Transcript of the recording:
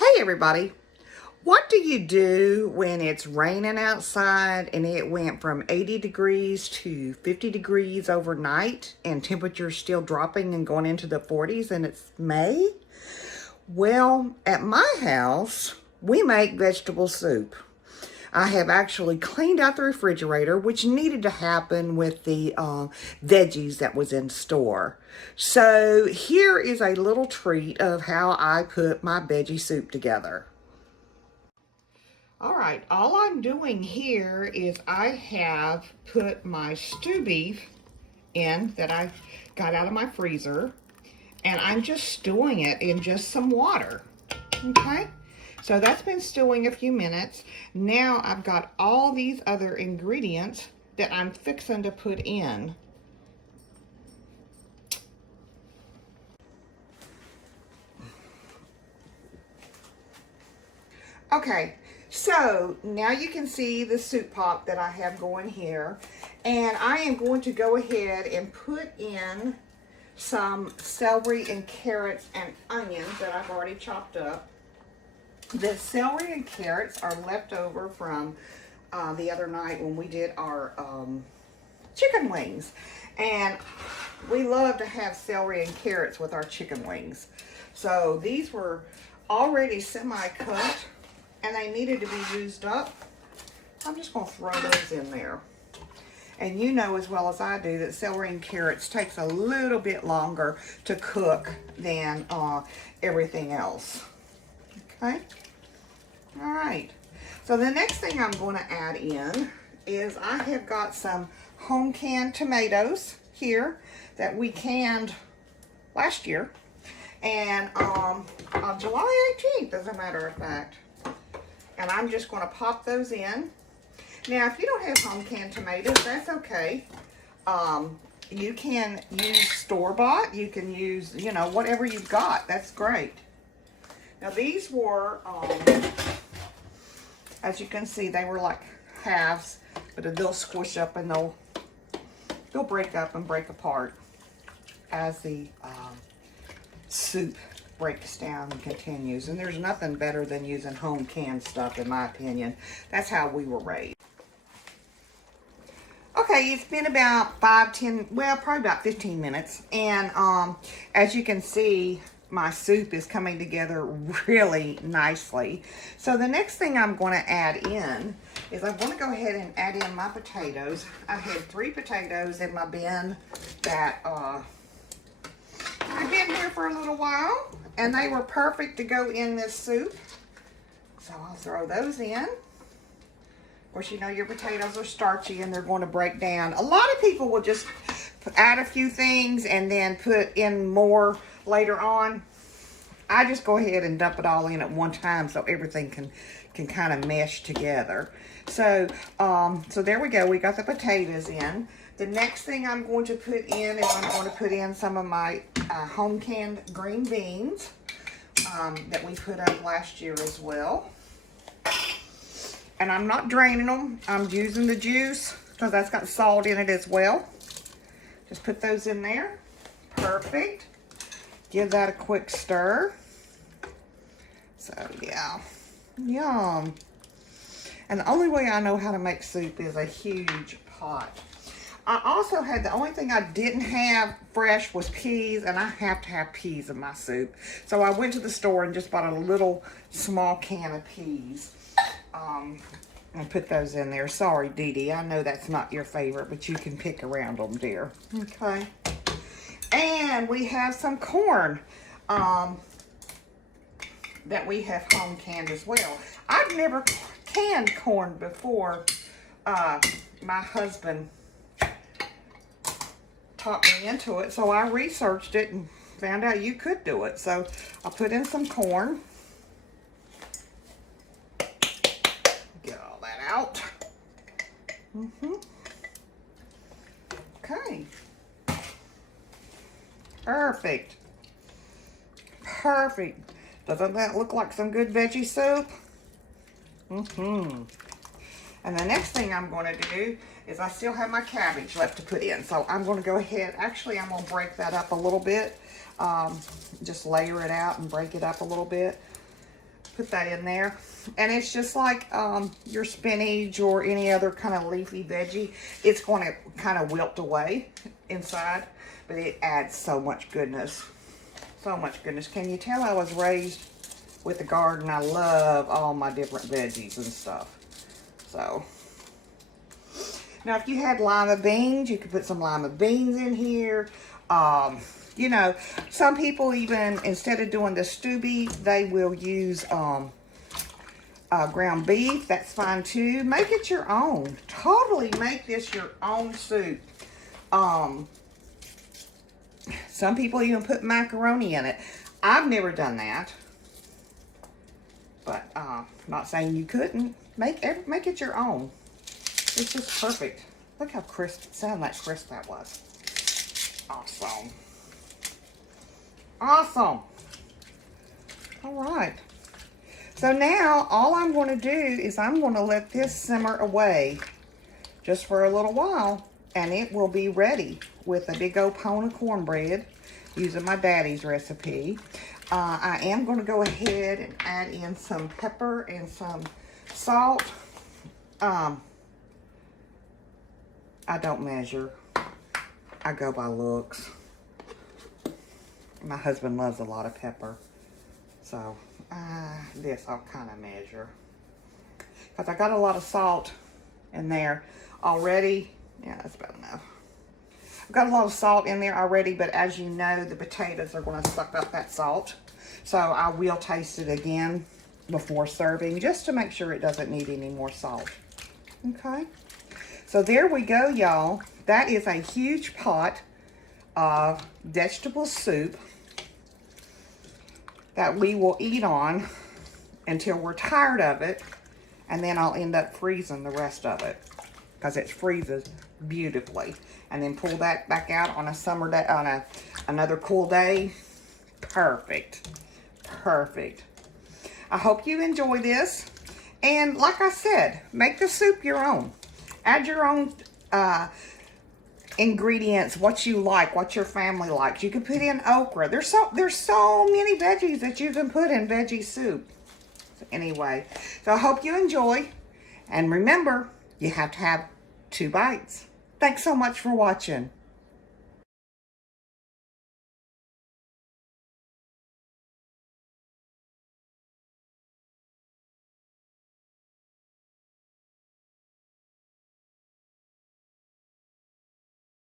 Hey everybody, what do you do when it's raining outside and it went from 80 degrees to 50 degrees overnight and temperature's still dropping and going into the 40s and it's May? Well, at my house, we make vegetable soup. I have actually cleaned out the refrigerator, which needed to happen with the veggies that was in store. So here is a little treat of how I put my veggie soup together. All right, all I'm doing here is I have put my stew beef in that I got out of my freezer, and I'm just stewing it in just some water, okay? So that's been stewing a few minutes. Now I've got all these other ingredients that I'm fixing to put in. Okay, so now you can see the soup pot that I have going here. And I am going to go ahead and put in some celery and carrots and onions that I've already chopped up. The celery and carrots are left over from the other night when we did our chicken wings. And we love to have celery and carrots with our chicken wings. So these were already semi-cut and they needed to be used up. I'm just going to throw those in there. And you know as well as I do that celery and carrots takes a little bit longer to cook than everything else. Okay. All right. So the next thing I'm going to add in is I have got some home canned tomatoes here that we canned last year. And on July 18th, as a matter of fact. And I'm just going to pop those in. Now, if you don't have home canned tomatoes, that's okay. You can use store-bought. You can use, you know, whatever you've got. That's great. Now these were, as you can see, they were like halves, but they'll squish up and they'll break up and break apart as the soup breaks down and continues. And there's nothing better than using home canned stuff, in my opinion. That's how we were raised. Okay, it's been about 5-10, well, probably about 15 minutes. And as you can see, my soup is coming together really nicely. So the next thing I'm going to add in is I'm going to go ahead and add in my potatoes. I had 3 potatoes in my bin that have been here for a little while, and they were perfect to go in this soup. So I'll throw those in. Of course, you know your potatoes are starchy and they're going to break down. A lot of people will just add a few things and then put in more later on. I just go ahead and dump it all in at one time so everything can kind of mesh together. So so there we go. We got the potatoes in. The next thing I'm going to put in is I'm going to put in some of my home canned green beans that we put up last year as well. And I'm not draining them. I'm using the juice because that's got salt in it as well. Just put those in there. Perfect. Give that a quick stir. So yeah, yum. And the only way I know how to make soup is a huge pot. I also had, the only thing I didn't have fresh was peas, and I have to have peas in my soup. So I went to the store and just bought a little small can of peas. And put those in there. Sorry, Dee Dee, I know that's not your favorite, but you can pick around them, dear. Okay. And we have some corn that we have home canned as well. I've never canned corn before. My husband taught me into it, so I researched it and found out you could do it. So I put in some corn. Get all that out. Okay. Perfect. Perfect. Doesn't that look like some good veggie soup? And the next thing I'm going to do is I still have my cabbage left to put in. So I'm going to go ahead. Actually, I'm going to break that up a little bit. Just layer it out and break it up a little bit. put that in there. And it's just like your spinach or any other kind of leafy veggie. It's going to kind of wilt away inside, but it adds so much goodness. So much goodness. Can you tell I was raised with a garden? I love all my different veggies and stuff. So, now if you had lima beans, you could put some lima beans in here. You know, some people even, instead of doing the stew beef, they will use ground beef. That's fine too. Make it your own. Totally make this your own soup. Some people even put macaroni in it. I've never done that. But not saying you couldn't. Make it your own. It's just perfect. Look how crisp, sound like crisp that was. Awesome. Awesome. All right. So now all I'm going to do is I'm going to let this simmer away just for a little while, and it will be ready with a big old pound of cornbread using my daddy's recipe. I am going to go ahead and add in some pepper and some salt. I don't measure. I go by looks. My husband loves a lot of pepper. So, this I'll kind of measure. Because I got a lot of salt in there already. Yeah, that's about enough. I've got a lot of salt in there already, but as you know, the potatoes are going to suck up that salt. So I will taste it again before serving, just to make sure it doesn't need any more salt. Okay. So there we go, y'all. That is a huge pot of vegetable soup that we will eat on until we're tired of it, and then I'll end up freezing the rest of it because it freezes beautifully. And then pull that back out on a summer day, on another cool day. Perfect. Perfect. I hope you enjoy this. And like I said, make the soup your own. Add your own ingredients, what you like, what your family likes. You can put in okra. There's so many veggies that you can put in veggie soup. So anyway, so I hope you enjoy. And remember, you have to have 2 bites. Thanks so much for watching.